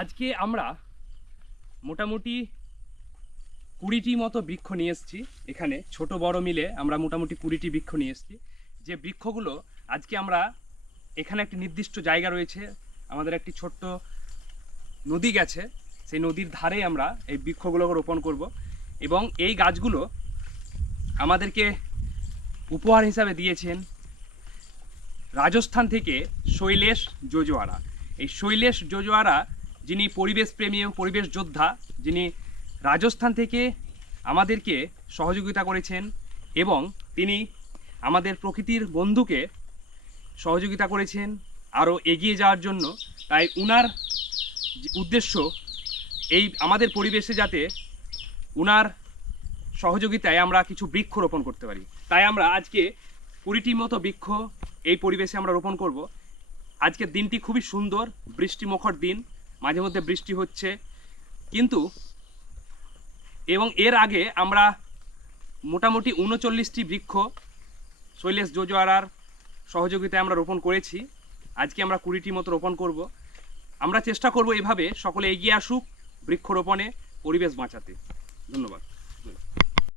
আজকে আমরা মোটামুটি কুড়িটি মতো বৃক্ষ নিয়ে এসেছি এখানে। ছোট, বড় মিলে আমরা মোটামুটি কুড়িটি বৃক্ষ নিয়ে এসেছি। যে বৃক্ষগুলো আজকে আমরা এখানে একটি নির্দিষ্ট জায়গা রয়েছে, আমাদের একটি ছোট্ট নদী গেছে, সেই নদীর ধারে আমরা এই বৃক্ষগুলোকে রোপণ করব এবং এই গাছগুলো আমাদেরকে উপহার হিসাবে দিয়েছেন রাজস্থান থেকে শৈলেশ জোজোয়ারা। এই শৈলেশ জোজোয়ারা যিনি পরিবেশ প্রেমী এবং পরিবেশ যোদ্ধা, যিনি রাজস্থান থেকে আমাদেরকে সহযোগিতা করেছেন এবং তিনি আমাদের প্রকৃতির বন্ধুকে সহযোগিতা করেছেন, আরও এগিয়ে যাওয়ার জন্য। তাই উনার উদ্দেশ্য এই আমাদের পরিবেশে যাতে উনার সহযোগিতায় আমরা কিছু বৃক্ষ রোপণ করতে পারি। তাই আমরা আজকে কুড়িটি মতো বৃক্ষ এই পরিবেশে আমরা রোপণ করব। আজকের দিনটি খুবই সুন্দর, বৃষ্টিমুখর দিন। মাঝে মধ্যে বৃষ্টি হচ্ছে। কিন্তু এবং এর আগে আমরা মোটামুটি উনচল্লিশটি বৃক্ষ, শৈলেশ জোজোয়ারার সহযোগিতায় আমরা রোপণ করেছি। আজকে আমরা কুড়িটি মতো রোপণ করব। আমরা চেষ্টা করব এভাবে সকলে এগিয়ে আসুক বৃক্ষরোপণে, পরিবেশ বাঁচাতে। ধন্যবাদ।